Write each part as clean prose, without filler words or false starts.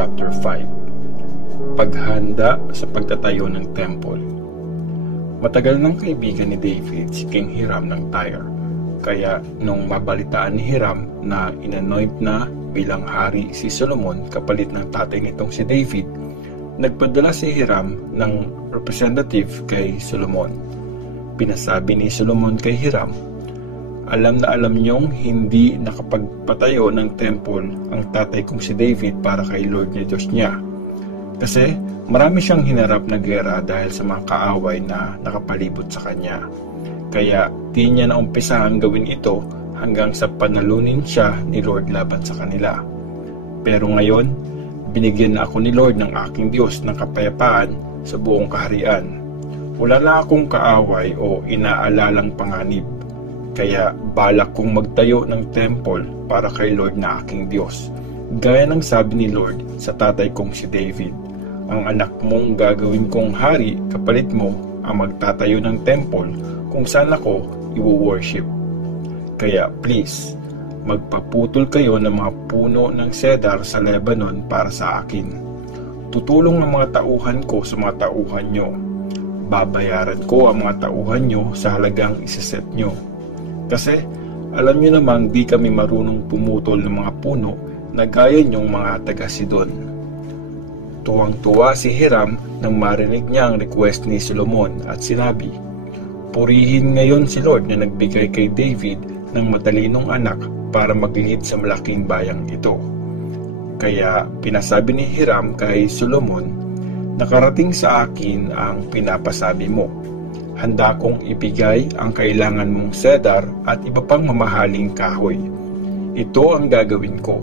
Chapter 5. Paghanda sa pagtatayo ng temple. Matagal ng kaibigan ni David si King Hiram ng Tyre, kaya nung mabalitaan ni Hiram na inanoint na bilang hari si Solomon kapalit ng tatay nitong si David, nagpadala si Hiram ng representative kay Solomon. Pinasabi ni Solomon kay Hiram, alam na alam niyong hindi nakapagpatayo ng temple ang tatay kong si David para kay Lord na Diyos niya. Kasi marami siyang hinarap na gera dahil sa mga kaaway na nakapalibot sa kanya. Kaya di niya naumpisahang gawin ito hanggang sa panalunin siya ni Lord laban sa kanila. Pero ngayon, binigyan na ako ni Lord ng aking Diyos ng kapayapaan sa buong kaharian. Wala na akong kaaway o inaalalang panganib. Kaya balak kong magtayo ng temple para kay Lord na aking Diyos. Gaya ng sabi ni Lord sa tatay kong si David, ang anak mong gagawin kong hari kapalit mo ang magtatayo ng temple kung saan ako i-worship. Kaya please, magpaputol kayo ng mga puno ng cedar sa Lebanon para sa akin. Tutulong ang mga tauhan ko sa mga tauhan nyo. Babayaran ko ang mga tauhan nyo sa halagang isaset nyo. Kasi alam nyo namang di kami marunong pumutol ng mga puno na gaya nyong mga taga-Sidon. Tuwang-tuwa si Hiram nang marinig niya ang request ni Solomon at sinabi, purihin ngayon si Lord na nagbigay kay David ng matalinong anak para mag-lead sa malaking bayang ito. Kaya pinasabi ni Hiram kay Solomon, nakarating sa akin ang pinapasabi mo. Handa kong ibigay ang kailangan mong cedar at iba pang mamahaling kahoy. Ito ang gagawin ko.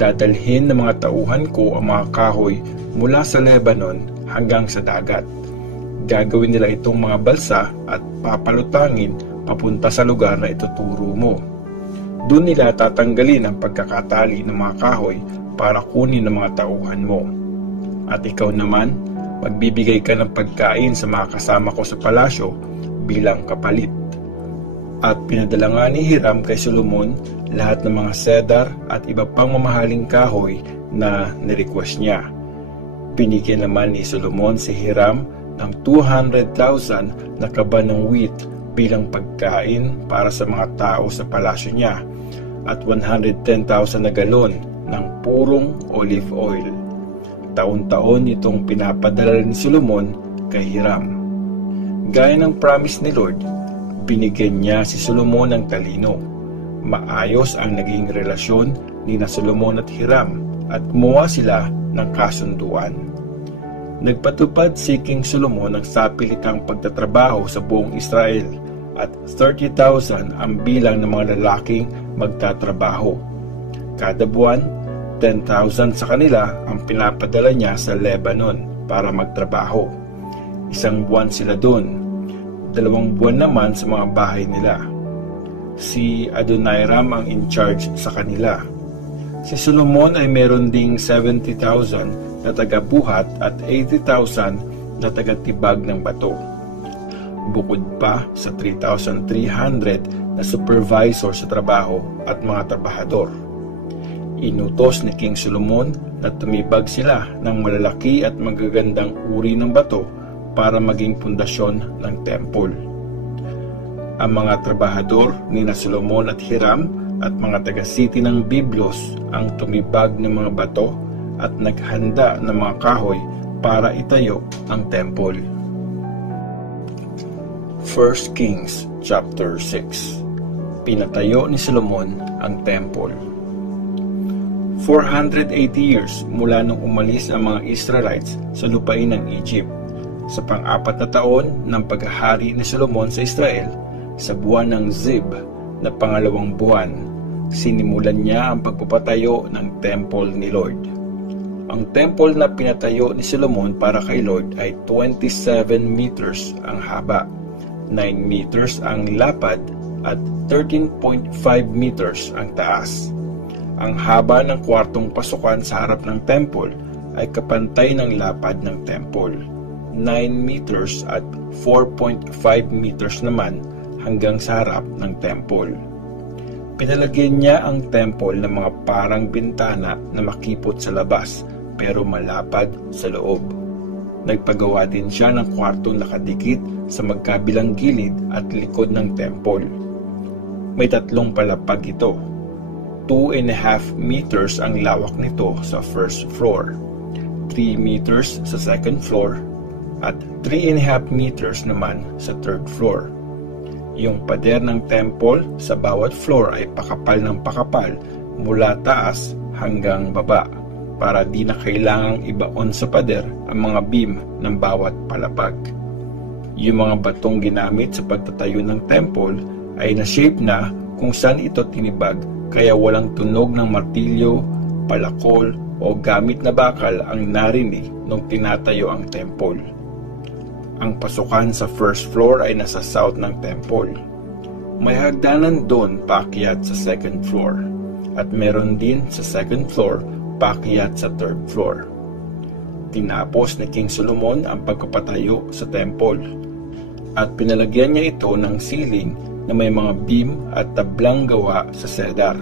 Dadalhin ng mga tauhan ko ang mga kahoy mula sa Lebanon hanggang sa dagat. Gagawin nila itong mga balsa at papalutangin papunta sa lugar na ituturo mo. Doon nila tatanggalin ang pagkakatali ng mga kahoy para kunin ang mga tauhan mo. At ikaw naman, magbibigay ka ng pagkain sa mga kasama ko sa palasyo bilang kapalit. At pinadala nga ni Hiram kay Solomon lahat ng mga cedar at iba pang mamahaling kahoy na nirequest niya. Binigyan naman ni Solomon si Hiram ng 200,000 na kaba ng wheat bilang pagkain para sa mga tao sa palasyo niya at 110,000 na galon ng purong olive oil. Taon-taon itong pinapadala ni Solomon kay Hiram. Gaya ng promise ni Lord, binigyan niya si Solomon ng talino. Maayos ang naging relasyon ni na Solomon at Hiram at gumawa sila ng kasunduan. Nagpatupad si King Solomon ng sapilitang pagtatrabaho sa buong Israel at 30,000 ang bilang ng mga lalaking magtatrabaho. Kada buwan, 10,000 sa kanila ang pinapadala niya sa Lebanon para magtrabaho. Isang buwan sila doon. 2 buwan naman sa mga bahay nila. Si Adoniram ang in charge sa kanila. Si Solomon ay meron ding 70,000 na taga-buhat at 80,000 na taga-tibag ng bato. Bukod pa sa 3,300 na supervisor sa trabaho at mga trabahador. Inutos ni King Solomon na tumibag sila ng malalaki at magagandang uri ng bato para maging pundasyon ng temple. Ang mga trabahador ni na Solomon at Hiram at mga taga-city ng Biblos ang tumibag ng mga bato at naghanda ng mga kahoy para itayo ang temple. 1 Kings Chapter 6. Pinatayo ni Solomon ang temple. 480 years mula nung umalis ang mga Israelites sa lupain ng Egypt. Sa pang-4 na taon ng paghahari ni Solomon sa Israel, sa buwan ng Zib na pangalawang buwan, sinimulan niya ang pagpapatayo ng temple ni Lord. Ang temple na pinatayo ni Solomon para kay Lord ay 27 meters ang haba, 9 meters ang lapad at 13.5 meters ang taas. Ang haba ng kwartong pasukan sa harap ng temple ay kapantay ng lapad ng temple, 9 meters at 4.5 meters naman hanggang sa harap ng temple. Pinalagyan niya ang temple ng mga parang bintana na makipot sa labas pero malapad sa loob. Nagpagawa din siya ng kwartong nakadikit sa magkabilang gilid at likod ng temple. May 3 palapag ito. 2.5 meters ang lawak nito sa first floor, 3 meters sa second floor, at 3.5 meters naman sa third floor. Yung pader ng temple sa bawat floor ay pakapal ng pakapal mula taas hanggang baba para di na kailangang ibaon sa pader ang mga beam ng bawat palapag. Yung mga batong ginamit sa pagtatayo ng temple ay na-shape na kung saan ito tinibag kaya walang tunog ng martilyo, palakol o gamit na bakal ang narinig nung tinatayo ang temple. Ang pasukan sa first floor ay nasa south ng temple. May hagdanan doon paakyat sa second floor at meron din sa second floor paakyat sa third floor. Tinapos ni King Solomon ang pagpapatayo sa temple at pinalagyan niya ito ng ceiling na may mga beam at tablang gawa sa cedar.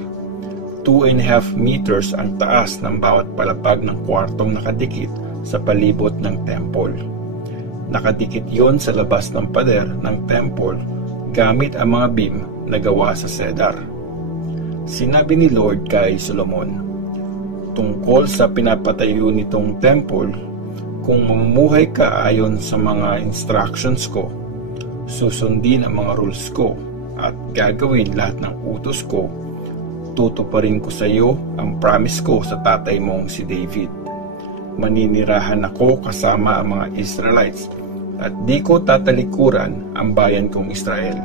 2.5 meters ang taas ng bawat palapag ng kwartong nakadikit sa palibot ng temple. Nakadikit yon sa labas ng pader ng temple gamit ang mga beam na gawa sa cedar. Sinabi ni Lord kay Solomon, tungkol sa pinapatayo nitong temple, kung mamumuhay ka ayon sa mga instructions ko, susundin ang mga rules ko, at gagawin lahat ng utos ko, tutuparin ko sa iyo ang promise ko sa tatay mong si David. Maninirahan ako kasama ang mga Israelites at di ko tatalikuran ang bayan kong Israel.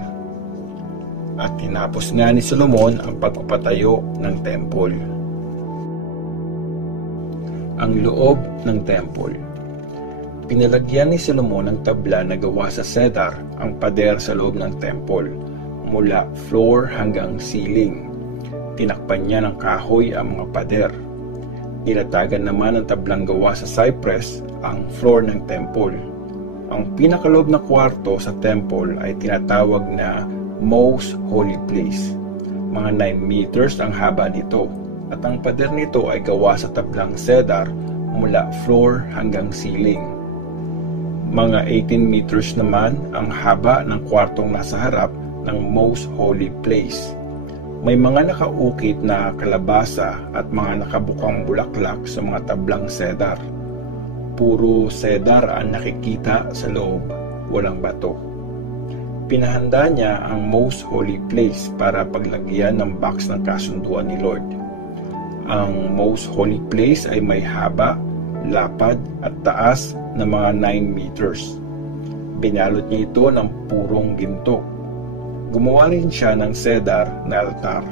At tinapos nga ni Solomon ang pagpapatayo ng temple. Ang loob ng temple. Pinalagyan ni Solomon ng tabla na gawa sa cedar ang pader sa loob ng temple, mula floor hanggang ceiling. Tinakpan niya ng kahoy ang mga pader. Ilatagan naman ng tablang gawa sa cypress ang floor ng temple. Ang pinakaloob na kwarto sa temple ay tinatawag na Most Holy Place. Mga 9 meters ang haba nito at ang pader nito ay gawa sa tablang cedar mula floor hanggang ceiling. Mga 18 meters naman ang haba ng kwartong nasa harap ng Most Holy Place. May mga nakaukit na kalabasa at mga nakabukang bulaklak sa mga tablang cedar. Puro cedar ang nakikita sa loob, walang bato. Pinahanda niya ang Most Holy Place para paglagyan ng box ng kasunduan ni Lord. Ang Most Holy Place ay may haba, lapad at taas na mga 9 meters. Binalot niya ito ng purong ginto. Gumawa rin siya ng cedar na altar.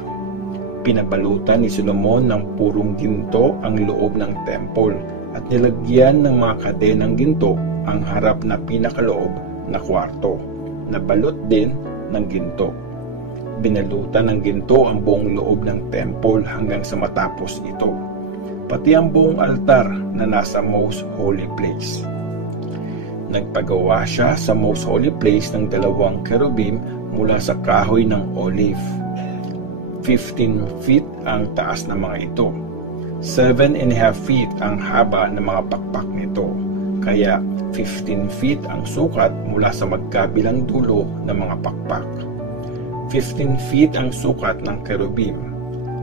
Pinabalutan ni Solomon ng purong ginto ang loob ng temple at nilagyan ng mga kadenang ginto ang harap na pinakaloob na kwarto, na balot din ng ginto. Binalutan ng ginto ang buong loob ng temple hanggang sa matapos ito, pati ang buong altar na nasa Most Holy Place. Nagpagawa siya sa Most Holy Place ng 2 cherubim mula sa kahoy ng olive. 15 feet ang taas ng mga ito. 7.5 feet ang haba ng mga pakpak nito, kaya 15 feet ang sukat mula sa magkabilang dulo ng mga pakpak. 15 feet ang sukat ng cherubim.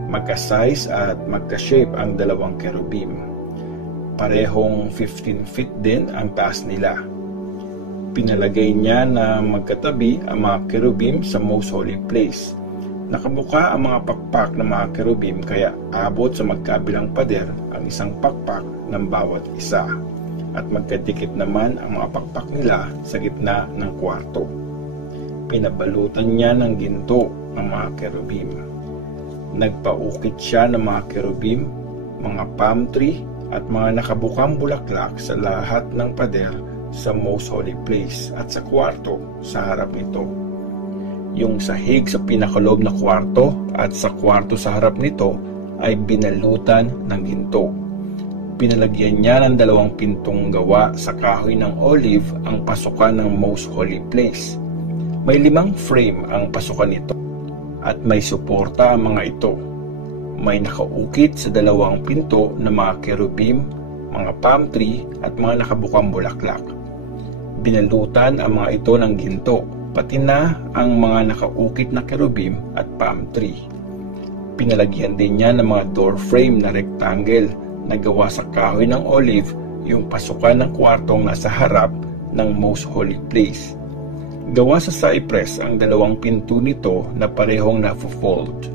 Magka-size at magka-shape ang 2 cherubim. Parehong 15 feet din ang taas nila. Pinalagay niya na magkatabi ang mga cherubim sa Most Holy Place. Nakabuka ang mga pakpak ng mga cherubim kaya abot sa magkabilang pader ang isang pakpak ng bawat isa. At magkadikit naman ang mga pakpak nila sa gitna ng kwarto. Pinabalutan niya ng ginto ang mga cherubim. Nagpaukit siya ng mga cherubim, mga palm tree at mga nakabukang bulaklak sa lahat ng pader sa Most Holy Place at sa kwarto sa harap nito. Yung sahig sa pinakaloob na kwarto at sa kwarto sa harap nito ay binalutan ng ginto. Pinalagyan niya ng 2 pintong gawa sa kahoy ng olive ang pasukan ng Most Holy Place. May 5 frame ang pasukan nito at may suporta ang mga ito. May nakaukit sa 2 pinto na mga cherubim, mga palm tree at mga nakabukang bulaklak. Binalutan ang mga ito ng ginto, pati na ang mga nakaukit na kerubim at palm tree. Pinalagyan din niya ng mga door frame na rectangle na gawa sa kahoy ng olive, yung pasukan ng kwartong nasa harap ng most holy place. Gawa sa cypress ang dalawang pinto nito na parehong na-fold.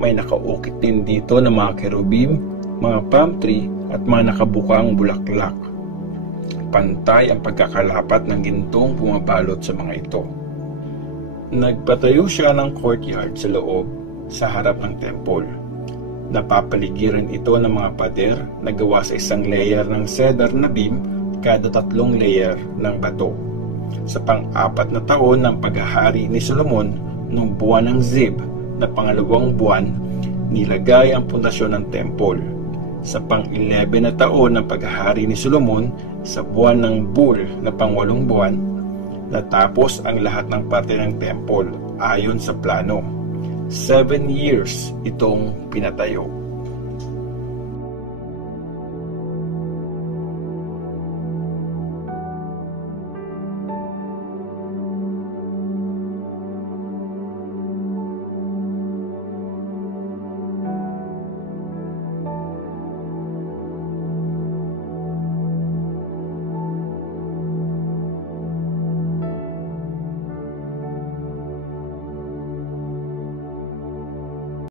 May nakaukit din dito ng mga kerubim, mga palm tree at mga nakabukang bulaklak. Pantay ang pagkakalapat ng gintong pumabalot sa mga ito. Nagpatayo siya ng courtyard sa loob sa harap ng temple. Napapaligiran ito ng mga pader na gawa sa isang layer ng cedar na beam kada 3 layer ng bato. Sa pang-4 na taon ng paghahari ni Solomon noong buwan ng Zib na pangalawang buwan, nilagay ang pundasyon ng temple. Sa pang-11 na taon ng paghahari ni Solomon sa buwan ng Bul na pang-8 buwan, natapos ang lahat ng parte ng temple ayon sa plano. 7 years itong pinatayo.